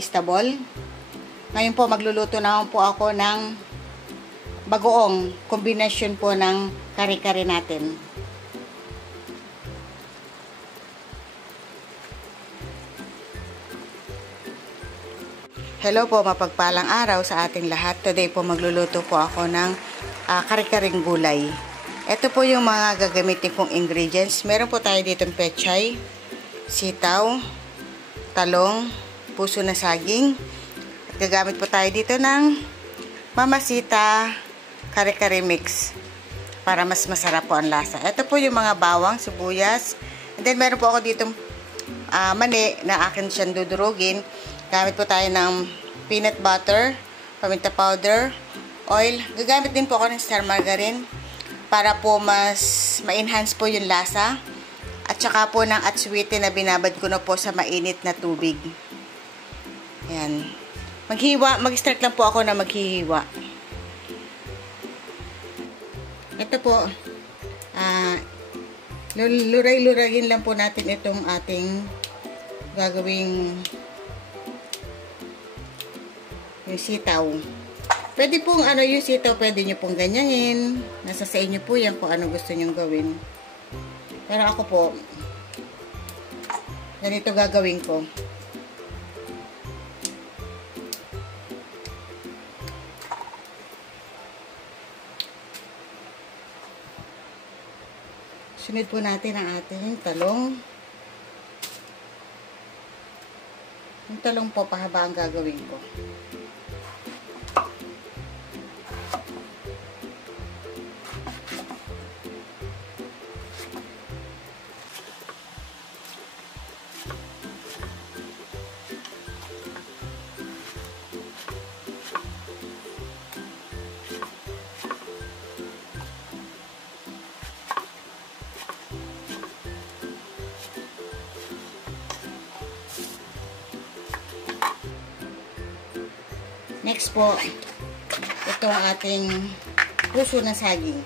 vegetable. Ngayon po magluluto naman po ako ng bagoong kombinasyon po ng kare-kare natin. Hello po, mapagpalang araw sa ating lahat. Today po magluluto po ako ng kare-karing gulay. Ito po yung mga gagamitin kong ingredients. Meron po tayo dito pechay, sitaw, talong, puso na saging. At gagamit po tayo dito ng mamasita kare-kare mix para mas masarap po ang lasa. Ito po yung mga bawang, sibuyas. And then meron po ako dito mani na akin siyang dudurugin. Gamit po tayo ng peanut butter, paminta powder, oil. Gagamit din po ako ng star margarine para po mas ma-enhance po yung lasa. At saka po ng atswite na binabad ko na po sa mainit na tubig. Ayan. Mag-start lang po ako na maghihiwa. Ito po, luray-lurayin lang po natin itong ating gagawing yung sitaw. Pwede pong yung sitaw, pwede nyo pong ganyanin. Nasa sa inyo po yan kung ano gusto nyo gawin. Pero ako po, ganito gagawin ko. Sunod po natin ang ating talong. Yung talong po, pahaba ang gagawin ko. Next po, ito ang ating puso na saging.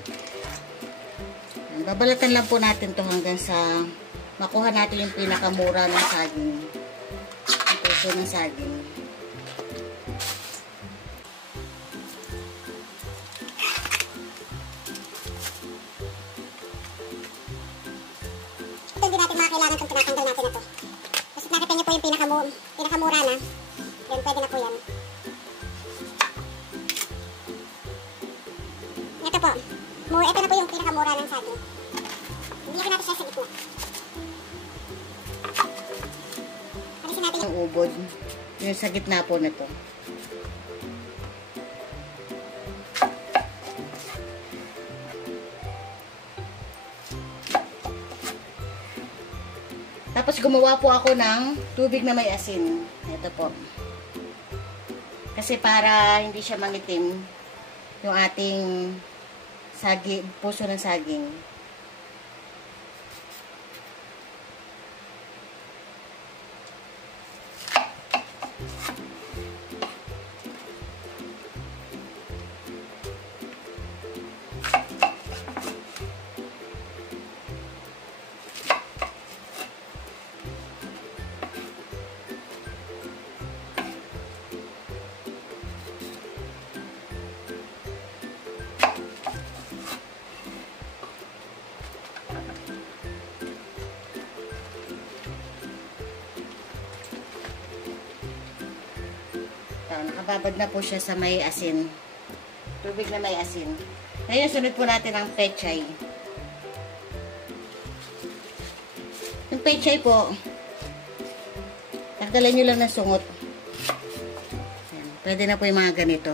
Babalatan lang po natin ito hanggang sa makuha natin yung pinakamura ng saging. Yung puso ng saging. Ito hindi natin makakailangan kung tinatanggal natin ito. Basta nakita nyo po yung pinakamura na. Then pwede na po yan. Ito po. Ito na po yung pinakamura ng saging. Hindi natin siya sa gitna. Alisin natin yung ubod. Yung sa gitna po na to. Tapos gumawa po ako ng tubig na may asin. Ito po. Kasi para hindi siya mangitim yung ating saging, puso ng saging. Nakababad na po siya sa may asin. Tubig na may asin. Ngayon, sunod po natin ang pechay. Yung pechay po, tanggalan nyo lang ng sungot. Ayan. Pwede na po yung mga ganito.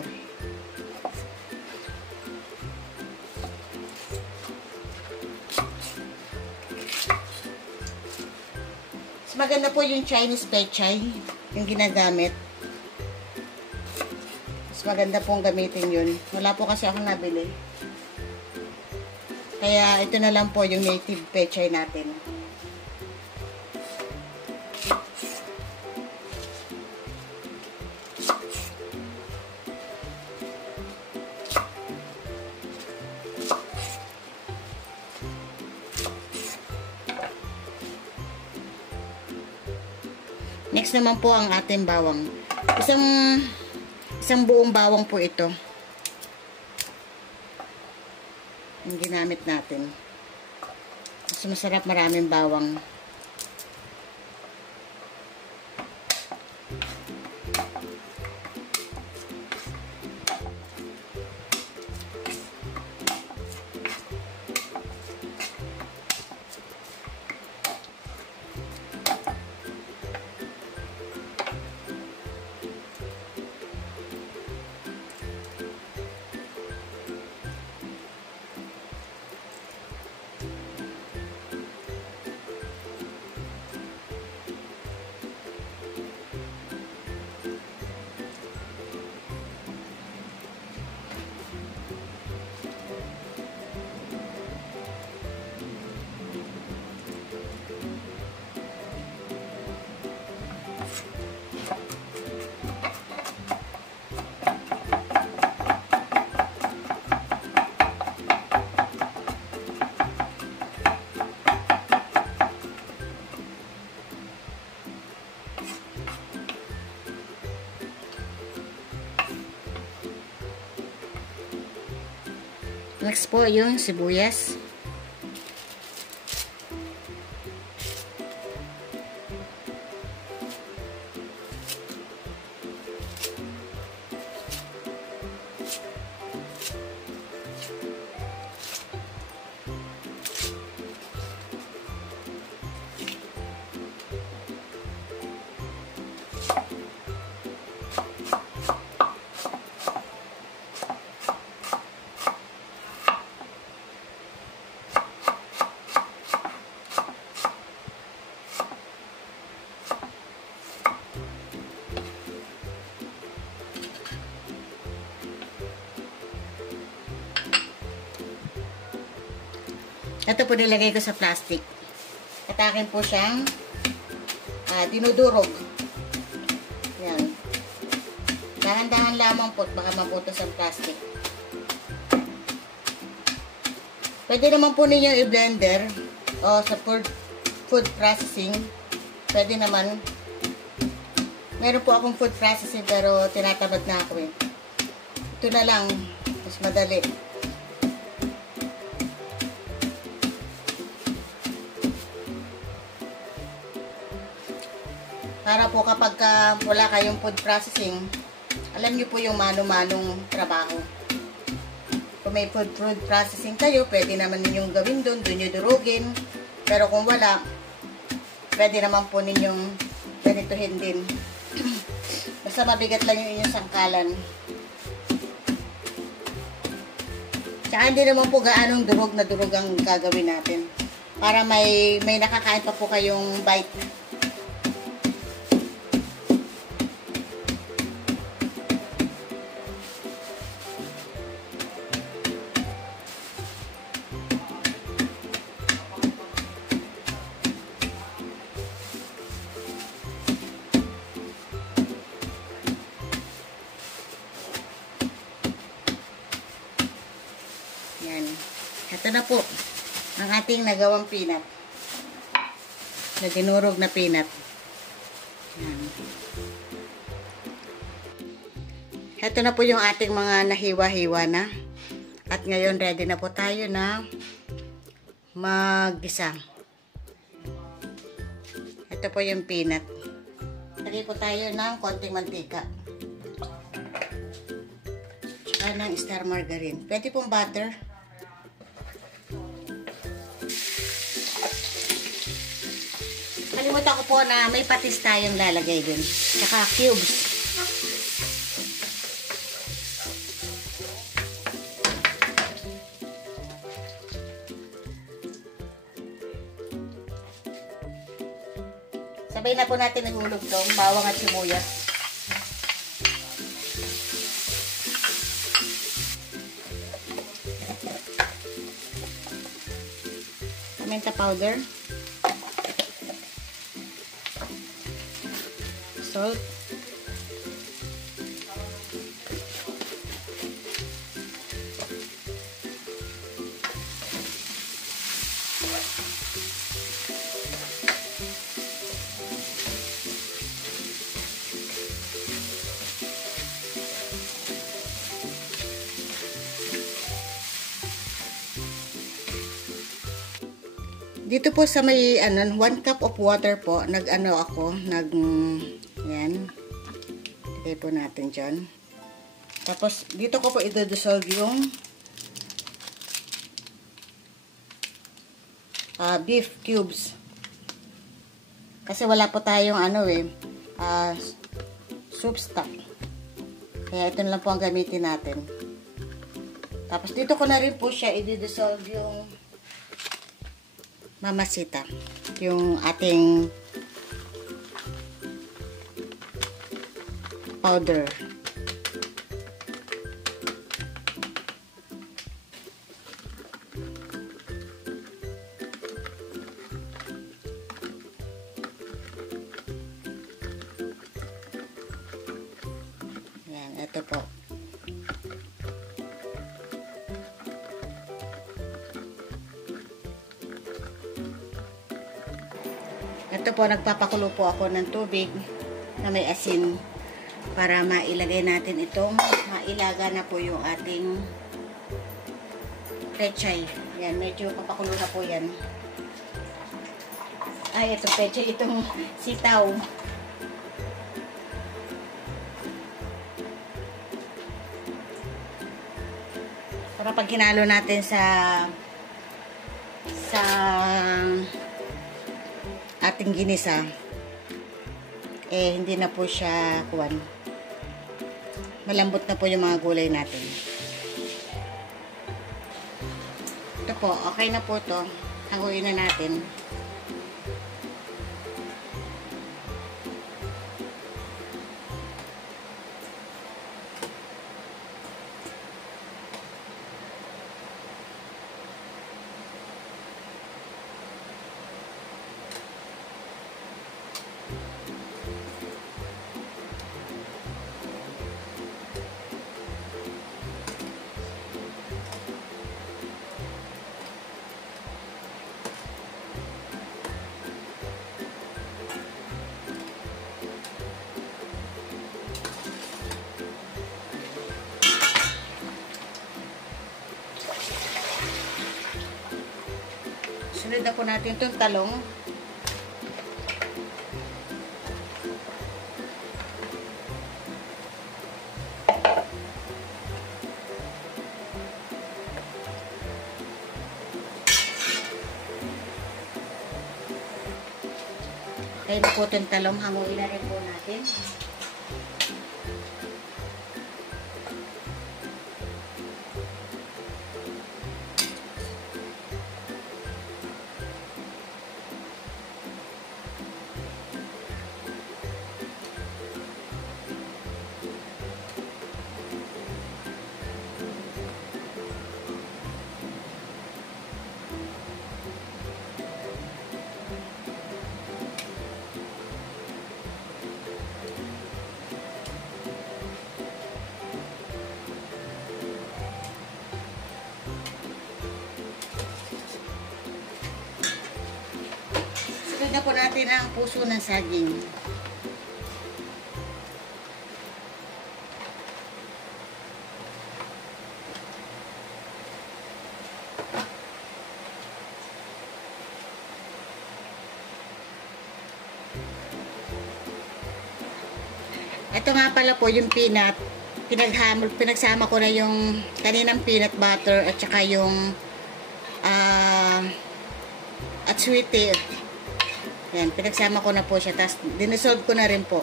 Mas maganda po yung Chinese pechay, yung ginagamit. Maganda pong gamitin yun. Wala po kasi akong nabili. Kaya ito na lang po yung native pechay natin. Next naman po ang ating bawang. Isang buong bawang po ito. Yung ginamit natin. Mas masarap maraming bawang. Next po yung sibuyas. Ito po nilagay ko sa plastic. At akin po siyang dinudurog. Yan. Dahan-dahan lamang po, baka maputos ang plastic. Pwede naman po ninyo i-blender o sa food processing. Pwede naman. Meron po akong food processing pero tinatamad na ako eh. Ito na lang. Mas madali. Para po kapag wala kayong food processing, alam niyo po yung mano-manong trabaho. Kung may food processing kayo, pwede naman ninyong gawin doon nyo durugin. Pero kung wala, pwede naman po ninyong ganituhin din. Basta mabigat lang yung inyong sangkalan. Tsaka hindi naman po gaanong durog na durog ang gagawin natin. Para may nakakain pa po kayong bite. Ito na po ang ating nagawang peanut. Na dinurog na peanut. Yan. Ito na po yung ating mga nahiwa-hiwa na. At ngayon ready na po tayo na mag-gisa. Ito po yung peanut. Lagay po tayo ng konting mantika. Tsaka ng star margarine. Pwede pong butter. Kalimutan ko po na may patis tayong lalagay din. Tsaka cubes. Sabay na po natin nahulog itong bawang at sibuyas. Paminta powder. Salt. Dito po sa may, 1 cup of water po, yan. Lagay po natin dyan. Tapos, dito ko po i-dissolve yung beef cubes. Kasi wala po tayong soup stock. Kaya ito na lang po ang gamitin natin. Tapos dito ko na rin po siya i-dissolve yung mamasita. Yung ating powder. Yan, ito po. Ito po, nagpapakulo po ako ng tubig na may asin para mailagay natin itong mailaga na po yung ating pechay. Yan, medyo papakulo na po yan. Ay, ito pechay, itong sitaw. Para pag hinalo natin sa ating ginisa, hindi na po siya malambot na po yung mga gulay natin. Ito po, okay na po to. Hanguin na natin. Sunod na po natin itong talong. Kaya na po itong talong, hanguin na rin po natin. Sunod na po natin ang puso ng saging. Ito nga pala po yung peanut. Pinagsama ko na yung kaninang peanut butter at saka yung at sweetie. Yan, pinagsama ko na po siya. Tapos, dinisolve ko na rin po.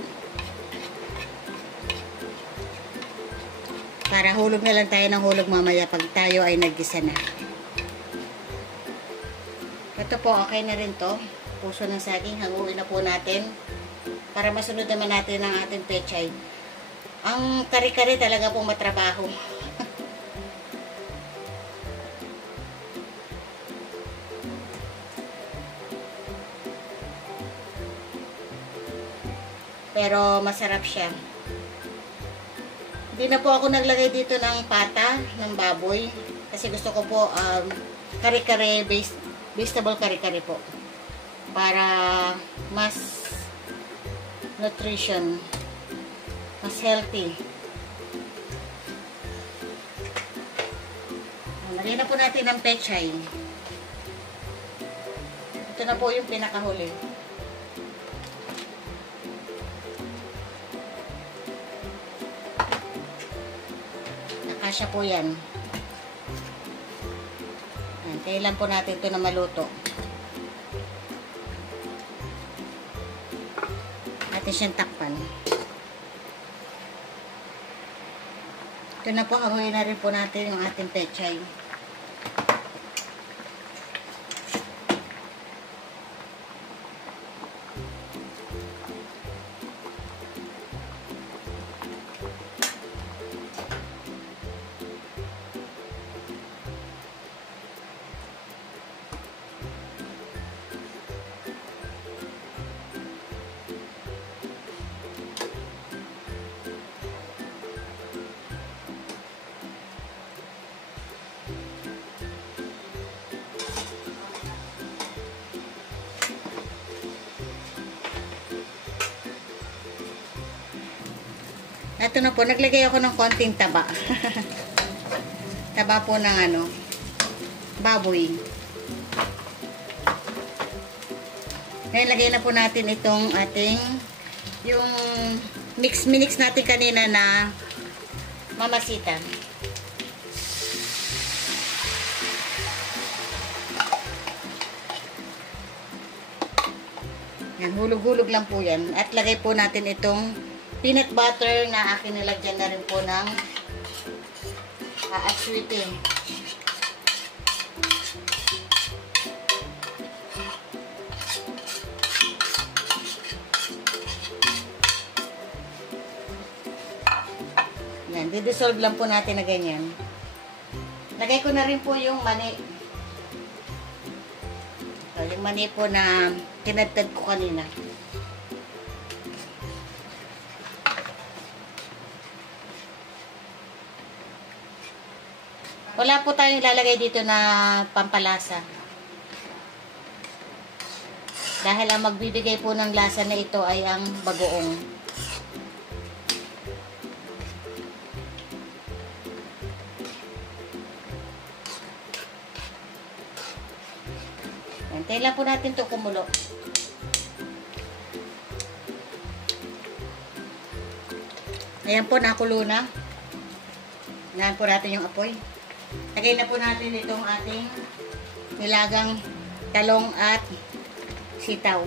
Para hulog na lang tayo ng hulog mamaya pag tayo ay naggisa na. Ito po, okay na rin to. Puso ng saging, hanguin na po natin. Para masunod naman natin ang ating pechay. Ang kare-kare talaga pong matrabaho. Pero masarap siya. Hindi na po ako naglagay dito ng pata, ng baboy. Kasi gusto ko po kare-kare, vegetable kare-kare po. Para mas nutrition, mas healthy. Lagyan na po natin ang pechay. Ito na po yung pinakahuli. Nakasya po yan. Hintayin lang po natin ito na maluto. Natin siyang takpan. Ito na po, haluin na rin po natin yung ating pechay. Ito na po, naglagay ako ng konting taba. Taba po ng baboy. Ngayon, lagay na po natin itong ating, yung minix natin kanina na mamasita. Yan, hulog-hulog lang po yan. At lagay po natin itong peanut butter na akin nilagyan na rin po ng aswitin. Yan, didissolve lang po natin na ganyan. Lagay ko na rin po yung mani. So, yung mani po na tinadtad ko kanina. Wala po tayong ilalagay dito na pampalasa. Dahil ang magbibigay po ng lasa na ito ay ang bagoong. Hintayin lang po natin ito kumulo. Ayan po, nakulo na. Hinaan po natin yung apoy. Lagay na po natin itong ating nilagang talong at sitaw.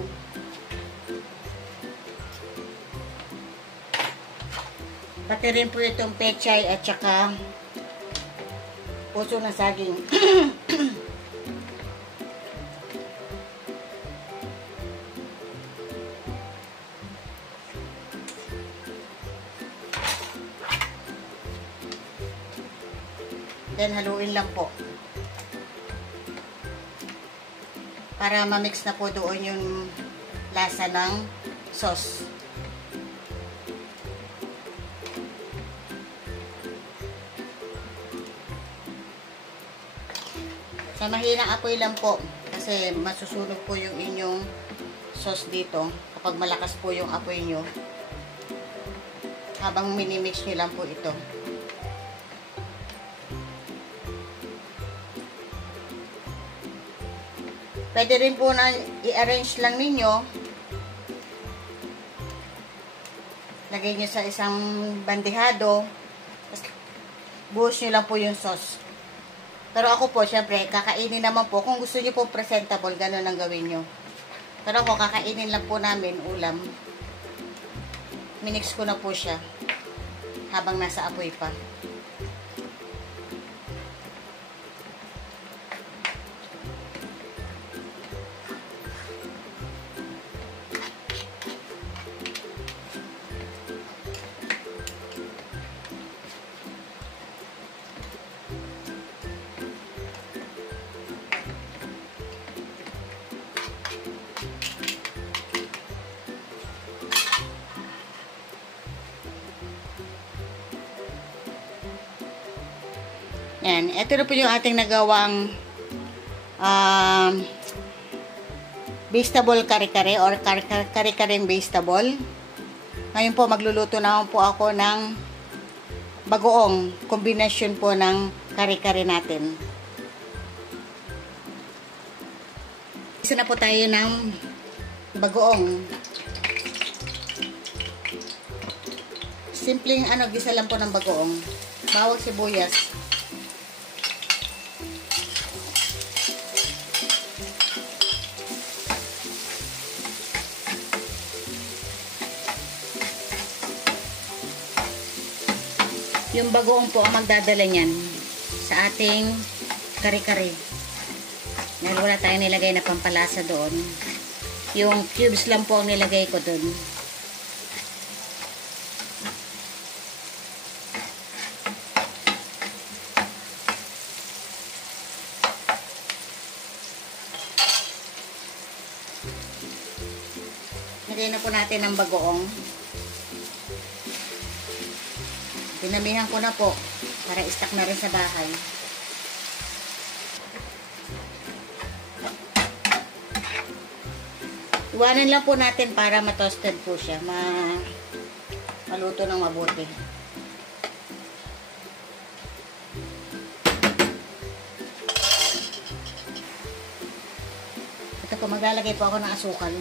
Pati rin po itong pechay at saka puso ng saging. Then, haluin lang po. Para ma-mix na po doon yung lasa ng sauce. Sa mahinang apoy lang po. Kasi masusunog po yung inyong sauce dito. Kapag malakas po yung apoy nyo. Habang minimix nyo lang po ito. Pwede rin po na i-arrange lang ninyo. Lagay nyo sa isang bandehado. Buhos nyo lang po yung sauce. Pero ako po, syempre, kakainin naman po. Kung gusto nyo po presentable, ganun ang gawin nyo. Pero ako, kakainin lang po namin ulam. Minix ko na po siya. Habang nasa apoy pa. Yan. Ito na po yung ating nagawang vegetable kare-kare or kare-kareng vegetable. Ngayon po, magluluto na po ako ng bagoong. Kombinasyon po ng kare-kare natin. Magigisa na po tayo ng bagoong. Simpleng gisa lang po ng bagoong. Bawang sibuyas. Yung bagoong po ang magdadala niyan sa ating kare-kare. Dahil wala tayong nilagay na pampalasa doon. Yung cubes lang po ang nilagay ko doon. Lagay na po natin ang bagoong. Dinamihan ko na po para i-stock na rin sa bahay. Iwanan lang po natin para ma-toasted po siya. Maluto ng mabuti. Ito po, maglalagay po ako ng asukal.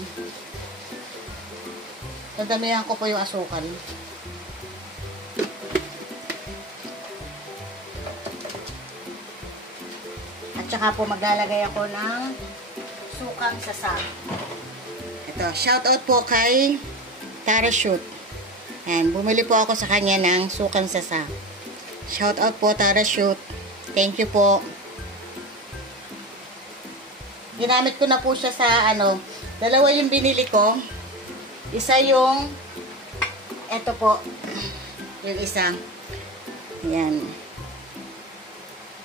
Dadamihan ko po yung asukal. Tsaka po maglalagay ako ng sukang sasa. Ito, shout out po kay Tara Shoot. Ayan, bumili po ako sa kanya ng sukang sasa. Shout out po Tara Shoot. Thank you po. Ginamit ko na po siya sa dalawa yung binili ko. Isa yung ito po. Yung isa. Ayan.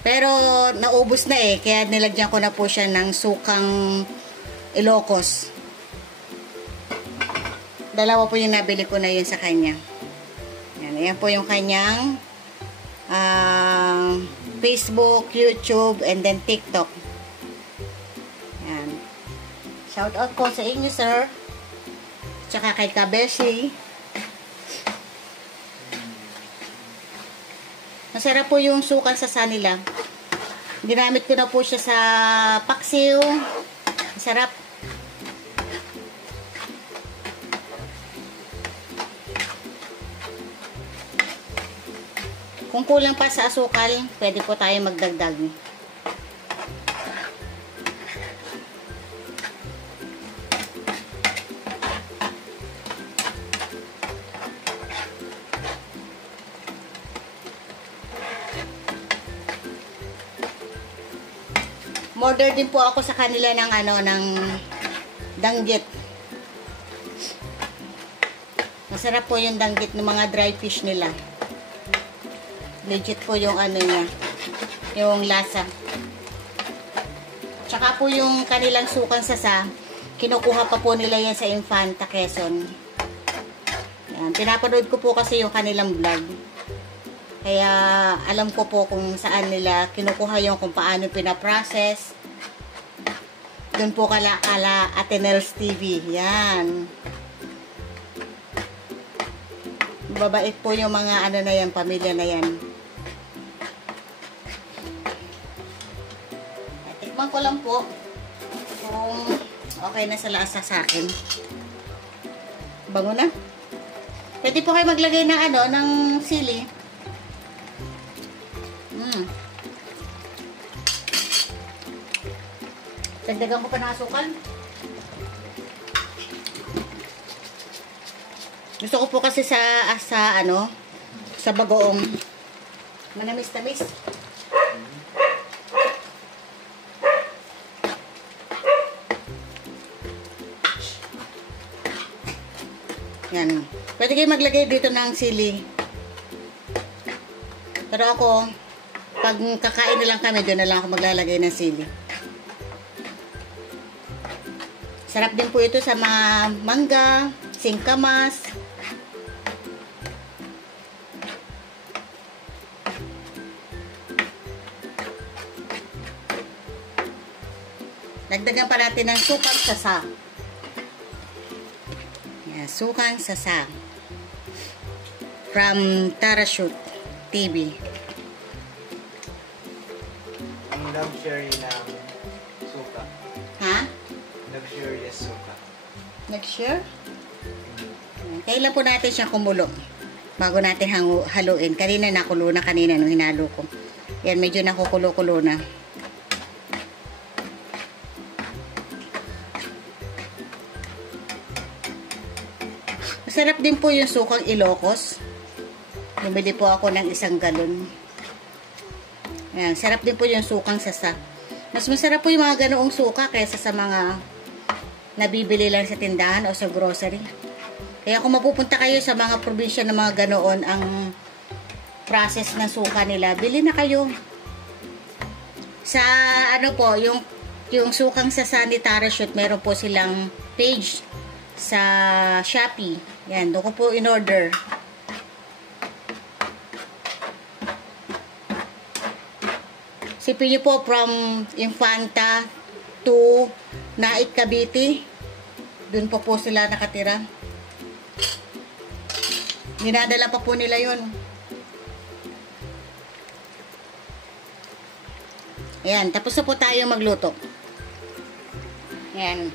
Pero naubos na kaya nilagyan ko na po siya ng sukang Ilocos. Dalawa po yung nabili ko na yun sa kanya. Ayan po yung kanyang Facebook, YouTube, and then TikTok. Ayan. Shout out po sa inyo, sir. Tsaka kay Kabeshi. Masarap po yung sukang sasa nila. Ginamit ko na po siya sa paksiw. Masarap. Kung kulang pa sa asukal, pwede po tayo magdagdag. Order din po ako sa kanila ng ng danggit. Masarap po yung danggit ng mga dry fish nila. Legit po yung niya, yung lasa. Tsaka po yung kanilang sukang sasa, kinukuha pa po nila yan sa Infanta, Quezon. Yan, pinapanood ko po kasi yung kanilang vlog. Kaya alam ko po kung saan nila kinukuha yung kung paano pinaprocess. Doon po kala Atenels TV. Yan. Babait po yung mga na yan, pamilya na yan. Tikman ko lang po kung okay na sa lasa sa akin. Bango na. Pwede po kayo maglagay ng ng sili. Dagdagan ko pa ng asukal. Gusto ko po kasi sa bagoong manamis-tamis. Yan. Pwede kayo maglagay dito ng sili. Pero ako, pag kakain na lang kami, doon na lang ako maglalagay ng sili. Sarap din po ito sa mga mangga, singkamas. Dagdagan pa natin ng sukang sasa. Yeah, sukang sasa. From Tara Shoot TV. Ang love cherry ng suka. Ha? Sure, yes, suka. Nag-share? Kailan po natin siya kumulo bago natin haluin. Kanina nakulo na kanina nung hinalo ko. Yan, medyo nakukulo-kulo na. Masarap din po yung sukang Ilocos. Bumili po ako ng 1 galon. Yan, sarap din po yung sukang sasa. Mas masarap po yung mga ganoong suka kaysa sa mga nabibili lang sa tindahan o sa grocery. Kaya kung mapupunta kayo sa mga probinsya ng mga ganoon ang process ng suka nila, bili na kayo. Sa ano po, yung sukang sa sanitary shoot, meron po silang page sa Shopee. Yan, doon ko po in order. Sipin niyo po from Infanta to Naik Cavite. Doon po sila nakatira. Dinadala pa po nila yun. Ayan, tapos na po tayo magluto. Ayan.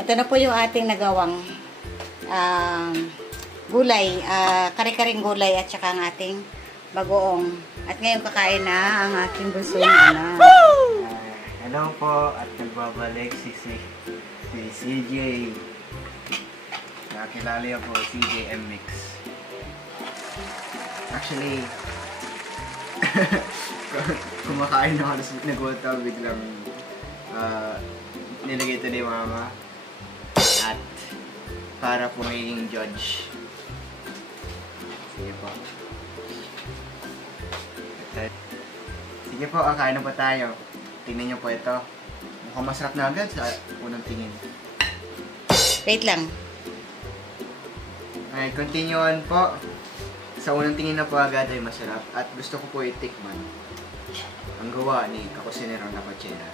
Ito na po yung ating nagawang gulay, kare-karing gulay at saka ang ating bagoong. At ngayon kakain na ang aking bunsoong anak. Hello po, at nagbabalik si CJ. Nakilala niyo po, CJ Mix. Actually, kumakain ako na nagutom, biglang nilagay ito ni Mama. At para po magiging judge. Sige po. Sige po, kain na po tayo. Tingnan niyo po ito. Mukhang masarap na agad sa unang tingin. Wait lang. Okay, continue on po. Sa unang tingin na po agad ay masarap. At gusto ko po itikman ang gawa ni Kakusinero na Cochera.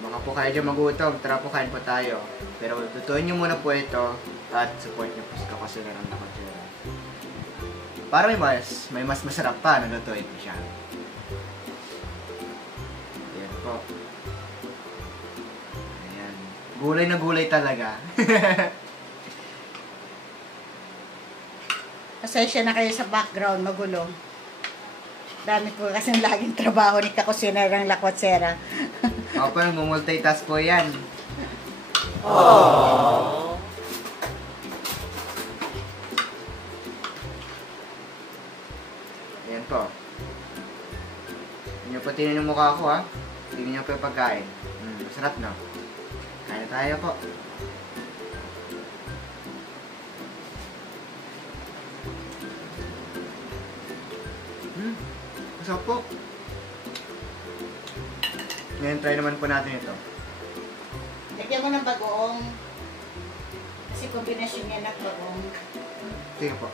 Baka po kayo dyan magutom. Tara po, kain po tayo. Pero tutuin niyo muna po ito at support niyo po si Kakusinero na Cochera. Para may mas masarap pa na lutuin ko siya. Ayan po. Ayan. Gulay na gulay talaga. Pasensya na kayo sa background, magulo. Dami po kasing laging trabaho ni Kakusinero ng La Cochera. Opo, multitask po yan. Aww. Ayan po. Hindi nyo po tingnan yung mukha ko, ha. Tingnan nyo po yung pagkain. Masarap, no? Kain na tayo po. Masarap po. Ngayon, try naman po natin ito. Lagyan mo ng bagoong. Kasi kombinasyon yan ng bagoong. Sige po.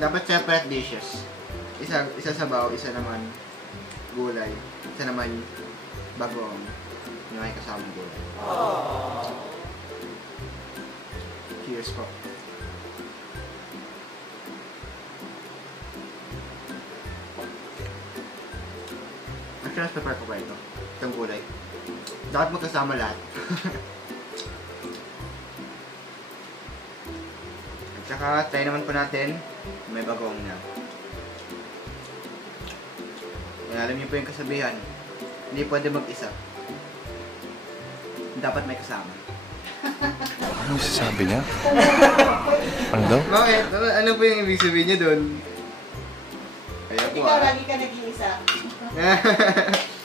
Dapat separate dishes. Isa sabaw, isa naman gulay. Isa naman bagoong na may kasamang gulay. Cheers po. Actually, mas prepare ko ba ito? Itong gulay. Dapat magkasama lahat. At saka, try naman po natin may bagoong na. Kaya alam niyo po yung kasabihan, hindi pwede mag-isa. Dapat may kasama. Ano sasabi niya? Ano daw? Bakit? Ano po yung ibig sabihin niya doon? Kaya po Ikaw lagi ka nag-iisa.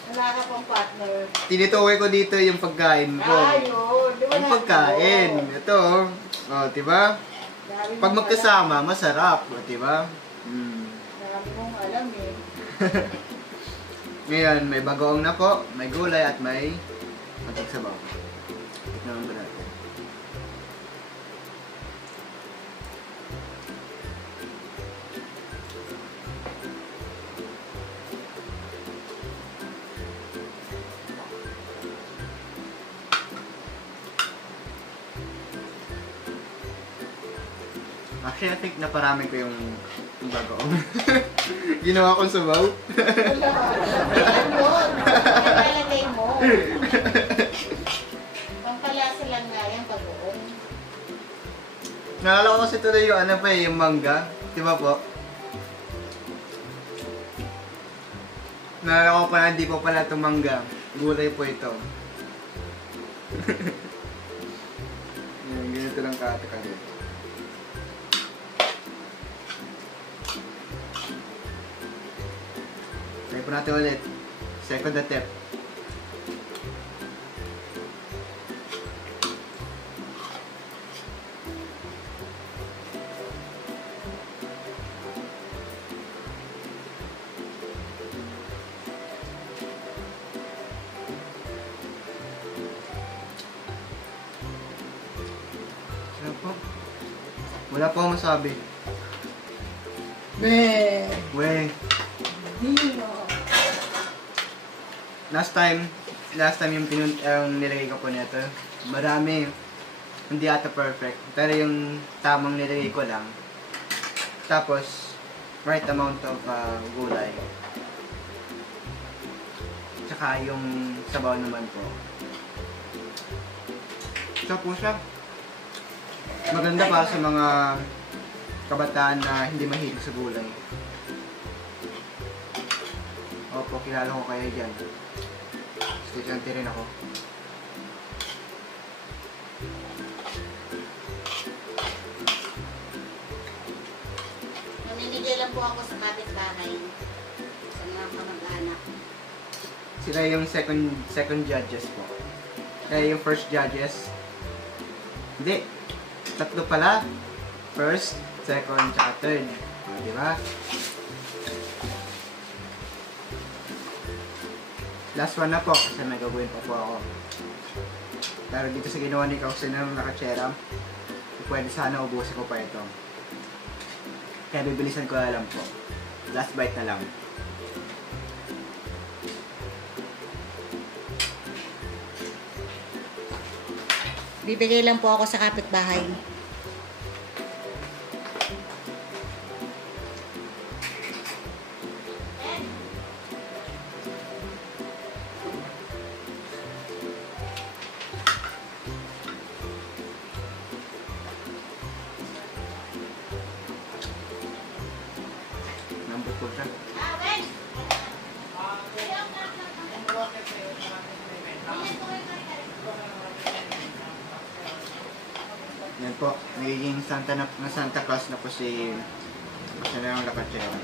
Wala ka pang partner. Tinitukoy ko dito yung pagkain ko. Ayun. Yung pagkain. Ito, diba? Pag magkasama, masarap, diba? Marami mong alam eh. Ngayon, may bagoong na po, may gulay at may sabaw. Tignan mo natin. Actually, I think naparami ko yung Ang bagoong. Ginawa kong sabaw. Ayan yun. Ilalagay mo. Pampalasa lang nga yan, bagoong. Naalala ko kasi tuloy yung ano pa yung mangga. Diba po? Naalala ko pala, hindi po pala itong mangga. Gulay po ito. Yan, ganito lang katakali. Try po natin ulit. Second attempt. Sarap po. Wala po akong masabi. Weh. Last time yung nilagay ko po nito, marami, hindi ata perfect, pero yung tamang nilagay ko lang. Tapos, right amount of gulay. Tsaka yung sabaw naman po. So po siya. Maganda para sa mga kabataan na hindi mahilig sa gulay. Opo, kilala ko kayo dyan. Estudyante rin ako. Naninigay lang po ako sa kapitbahay. Sa mga kamag-anak. Sila yung second judges po. Kaya yung first judges, hindi. Tatlo pala. First, second, tsaka third. O, diba? Last one na po, kasi may gagawin pa po ako. Pero dito sa ginawa ni Kausin ng nakachera, pwede sana ubusin ko pa ito. Kaya bibilisan ko na lang po. Last bite na lang. Bibigay lang po ako sa kapitbahay. Nambot po siya. Yan po, nagiging Santa Claus na po si Sanayang Lakachera.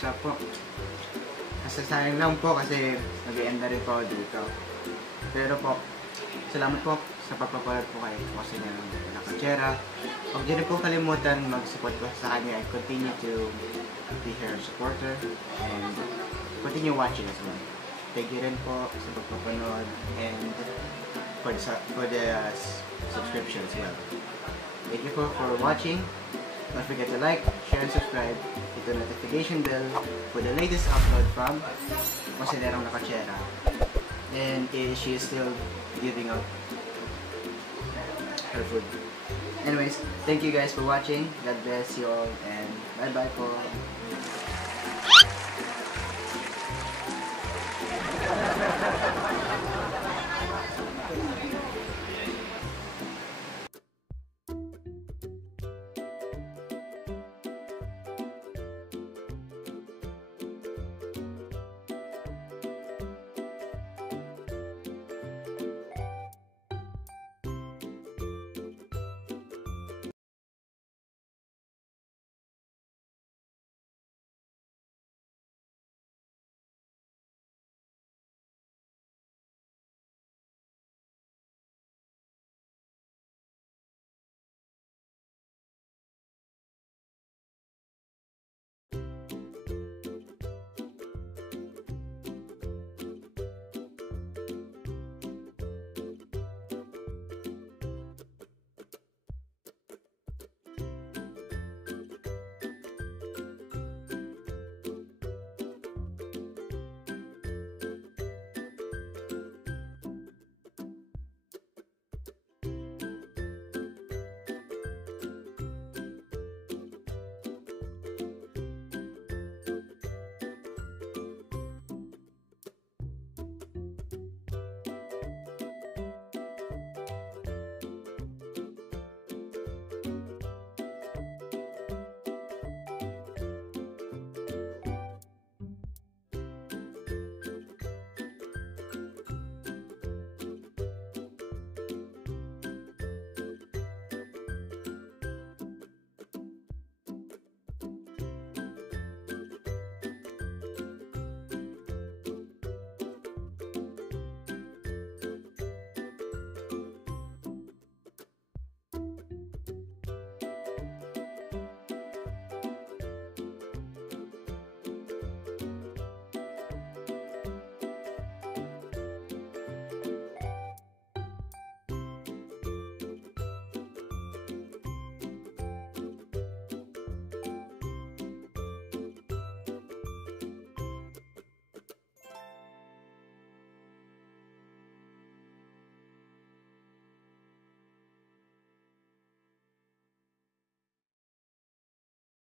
Siya po. Sayang lang po kasi nag-i-end na rin po dito. Pero po, salamat po sa pagpapalad po kayo kasi ng Lakachera. Huwag niyo rin po kalimutan mag-support po sa kanya and continue to be her supporter and continue watching as well. Thank you rin po sa pagpapanood and for the subscription as well. Thank you po for watching. Don't forget to like, share, and subscribe. Hit the notification bell for the latest upload from Considerang Lakachera. And she is still giving out her food. Anyways, thank you guys for watching. God bless you all and bye bye po.